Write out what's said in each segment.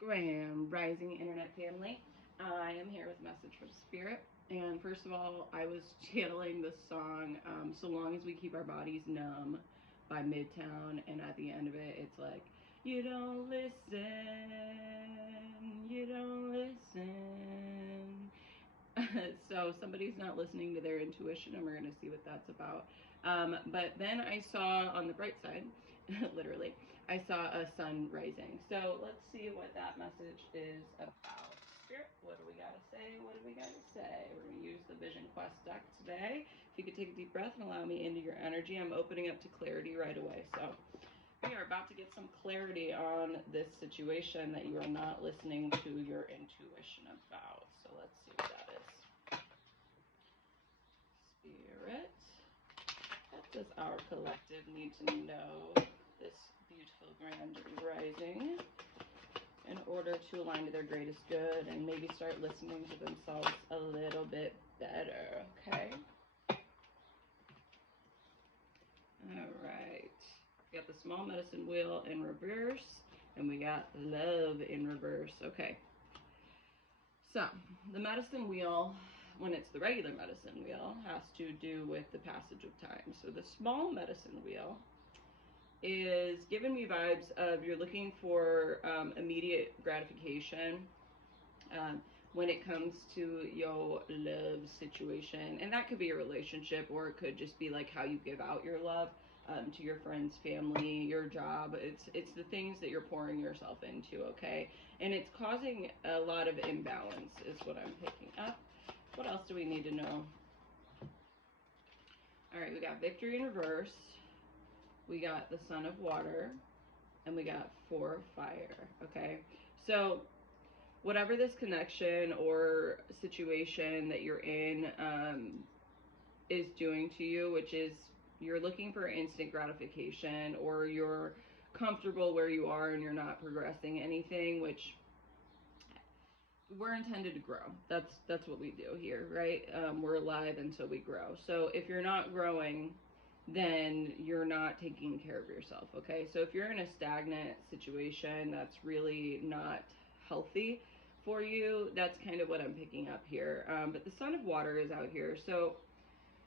Grand Rising Internet family. I am here with a message from Spirit. And first of all, I was channeling the song So Long as We Keep Our Bodies Numb by Midtown. And at the end of it, it's like, you don't listen, you don't listen. So somebody's not listening to their intuition, and we're going to see what that's about. But then I saw on the bright side, literally, I saw a sun rising. So let's see what that message is about. Spirit, what do we got to say? What do we got to say? We're going to use the Vision Quest deck today. If you could take a deep breath and allow me into your energy, I'm opening up to clarity right away. So we are about to get some clarity on this situation that you are not listening to your intuition about. So let's see what that is. Spirit, what does our collective need to know this beautiful grand rising in order to align to their greatest good and maybe start listening to themselves a little bit better, okay? All right. We got the small medicine wheel in reverse, and we got love in reverse. Okay. So, the medicine wheel, when it's the regular medicine wheel, has to do with the passage of time. So, the small medicine wheel is giving me vibes of you're looking for immediate gratification when it comes to your love situation. And that could be a relationship, or it could just be like how you give out your love to your friends, family, your job. It's the things that you're pouring yourself into, okay? And it's causing a lot of imbalance is what I'm picking up. What else do we need to know? All right, we got victory in reverse. We got the Son of Water, and we got Four of Fire, okay? So whatever this connection or situation that you're in is doing to you, which is you're looking for instant gratification, or you're comfortable where you are and you're not progressing anything, which we're intended to grow. That's what we do here, right? We're alive until we grow. So if you're not growing, then you're not taking care of yourself, okay? So if you're in a stagnant situation that's really not healthy for you, that's kind of what I'm picking up here. But the Son of Water is out here. So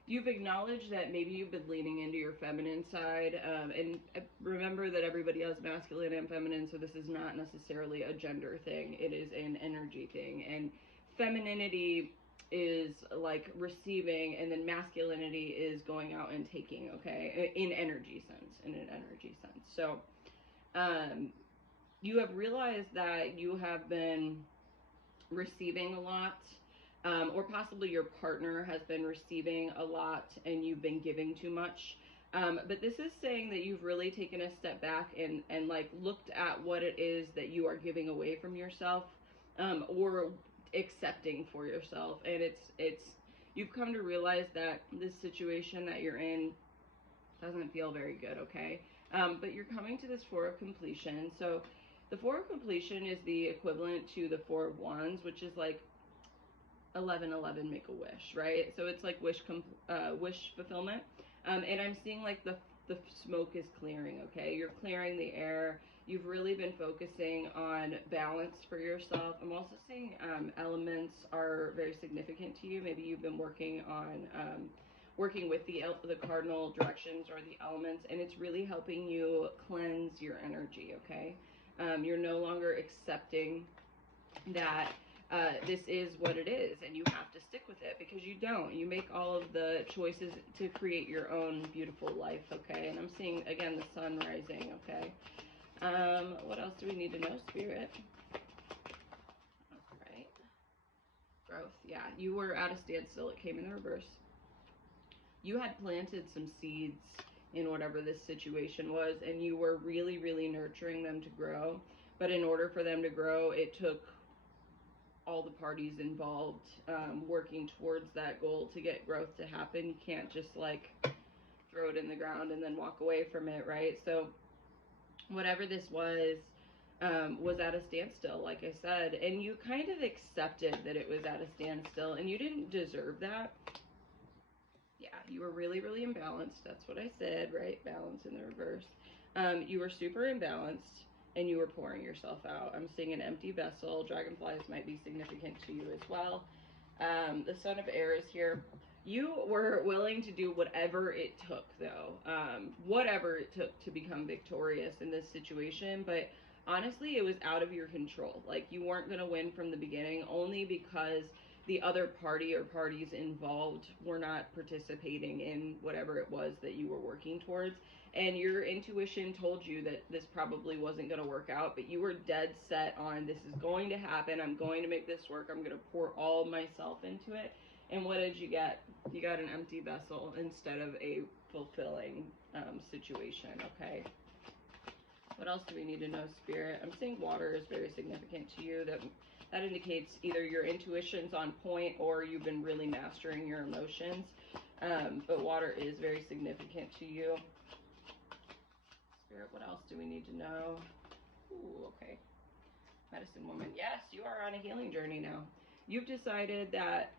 you've acknowledged that maybe you've been leaning into your feminine side, and remember that everybody has masculine and feminine, so this is not necessarily a gender thing. It is an energy thing. And femininity is like receiving, and then masculinity is going out and taking, okay, in an energy sense. So you have realized that you have been receiving a lot, or possibly your partner has been receiving a lot and you've been giving too much. But this is saying that you've really taken a step back and like looked at what it is that you are giving away from yourself, or accepting for yourself. And it's you've come to realize that this situation that you're in doesn't feel very good, okay? But you're coming to this Four of Completion. So the Four of Completion is the equivalent to the Four of Wands, which is like 1111, make a wish, right? So it's like wish fulfillment. And I'm seeing like the smoke is clearing, okay? You're clearing the air. You've really been focusing on balance for yourself. I'm also seeing elements are very significant to you. Maybe you've been working on working with the cardinal directions or the elements, and it's really helping you cleanse your energy, okay? You're no longer accepting that this is what it is and you have to stick with it, because you don't. You make all of the choices to create your own beautiful life, okay? And I'm seeing, again, the sun rising, okay? What else do we need to know, Spirit? All right. Growth, yeah. You were at a standstill. It came in the reverse. You had planted some seeds in whatever this situation was, and you were really, really nurturing them to grow. But in order for them to grow, it took all the parties involved working towards that goal to get growth to happen. You can't just like throw it in the ground and then walk away from it, right? So whatever this was at a standstill, like I said, and you kind of accepted that it was at a standstill, and you didn't deserve that. Yeah, you were really, really imbalanced. That's what I said, right? Balance in the reverse. You were super imbalanced. and you were pouring yourself out. I'm seeing an empty vessel. Dragonflies might be significant to you as well. The Son of Air is here. You were willing to do whatever it took, though. Whatever it took to become victorious in this situation. But honestly, it was out of your control. Like, you weren't going to win from the beginning only because the other party or parties involved were not participating in whatever it was that you were working towards. And your intuition told you that this probably wasn't going to work out, but you were dead set on, this is going to happen. I'm going to make this work. I'm going to pour all myself into it. And what did you get? You got an empty vessel instead of a fulfilling situation, okay? What else do we need to know, Spirit? I'm seeing water is very significant to you. That indicates either your intuition's on point or you've been really mastering your emotions. But water is very significant to you. Spirit, what else do we need to know? Ooh, okay. Medicine Woman. Yes, you are on a healing journey now. You've decided that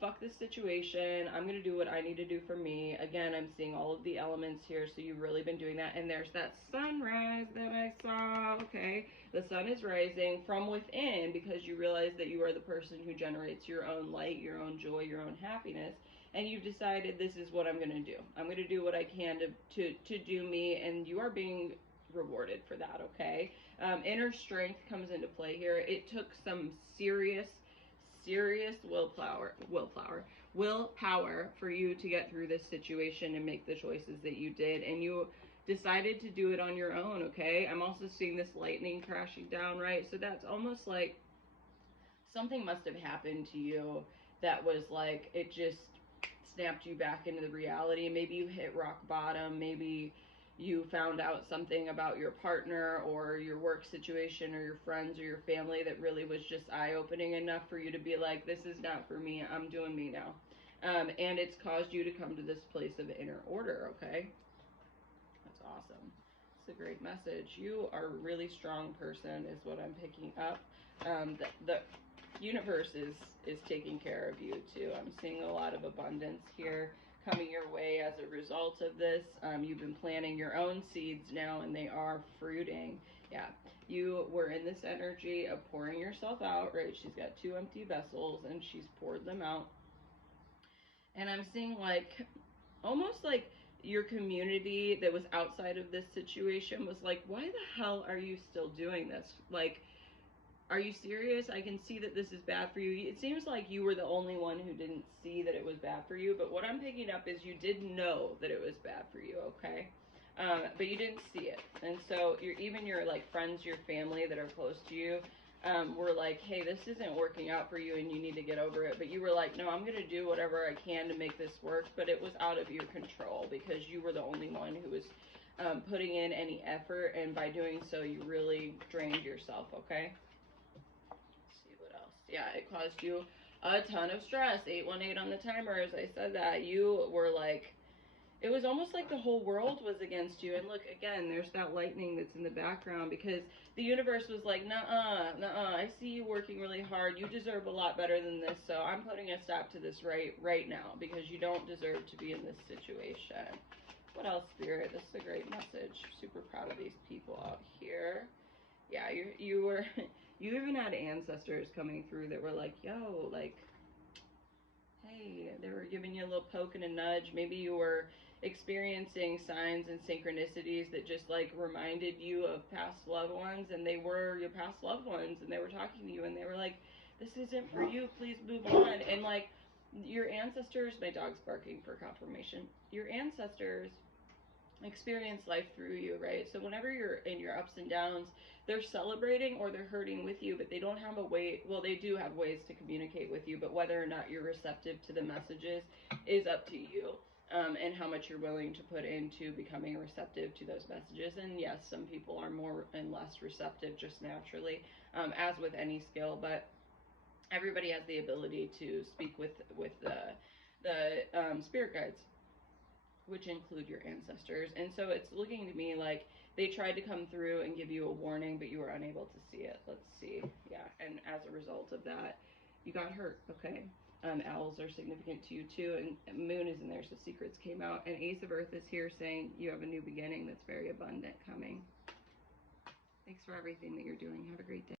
fuck this situation. I'm going to do what I need to do for me. Again, I'm seeing all of the elements here, so you've really been doing that. And there's that sunrise that I saw. Okay. The sun is rising from within because you realize that you are the person who generates your own light, your own joy, your own happiness. And you've decided this is what I'm going to do. I'm going to do what I can to do me, and you are being rewarded for that, okay? Inner strength comes into play here. It took some serious willpower for you to get through this situation and make the choices that you did, and you decided to do it on your own, okay? I'm also seeing this lightning crashing down, right? So that's almost like something must have happened to you that was like, it just snapped you back into the reality. Maybe you hit rock bottom. Maybe you found out something about your partner or your work situation or your friends or your family that really was just eye-opening enough for you to be like, this is not for me. I'm doing me now. And it's caused you to come to this place of inner order, okay? That's awesome. It's a great message. You are a really strong person is what I'm picking up. The universe is taking care of you too. I'm seeing a lot of abundance here coming your way as a result of this. You've been planting your own seeds now and they are fruiting. Yeah, you were in this energy of pouring yourself out, right? She's got 2 empty vessels and she's poured them out. And I'm seeing like, almost like your community that was outside of this situation was like, why the hell are you still doing this? Like, are you serious? I can see that this is bad for you. It seems like you were the only one who didn't see that it was bad for you, but what I'm picking up is you did know that it was bad for you, okay? But you didn't see it. And so even your like friends, your family that are close to you, were like, hey, this isn't working out for you and you need to get over it. But you were like, no, I'm going to do whatever I can to make this work. But it was out of your control because you were the only one who was putting in any effort. And by doing so, you really drained yourself, okay? Yeah, it caused you a ton of stress. 818 on the timer, as I said that. You were like, it was almost like the whole world was against you. And look, again, there's that lightning that's in the background because the universe was like, nuh-uh, I see you working really hard. You deserve a lot better than this. So I'm putting a stop to this right now because you don't deserve to be in this situation. What else, Spirit? This is a great message. Super proud of these people out here. Yeah, you were... You even had ancestors coming through that were like, yo, like, hey, they were giving you a little poke and a nudge. Maybe you were experiencing signs and synchronicities that just like reminded you of past loved ones, and they were your past loved ones, and they were talking to you, and they were like, this isn't for you, please move on. And like, your ancestors, my dog's barking for confirmation, your ancestors experience life through you, right? So whenever you're in your ups and downs, they're celebrating or they're hurting with you, but they don't have a way, well, they do have ways to communicate with you, but whether or not you're receptive to the messages is up to you, and how much you're willing to put into becoming receptive to those messages. And yes, some people are more and less receptive just naturally, as with any skill, but everybody has the ability to speak with the spirit guides, which include your ancestors. And so it's looking to me like they tried to come through and give you a warning, but you were unable to see it. Let's see. Yeah, and as a result of that, you got hurt, okay? Owls are significant to you too, and Moon is in there, so secrets came out. And Ace of Earth is here saying you have a new beginning that's very abundant coming. Thanks for everything that you're doing. Have a great day.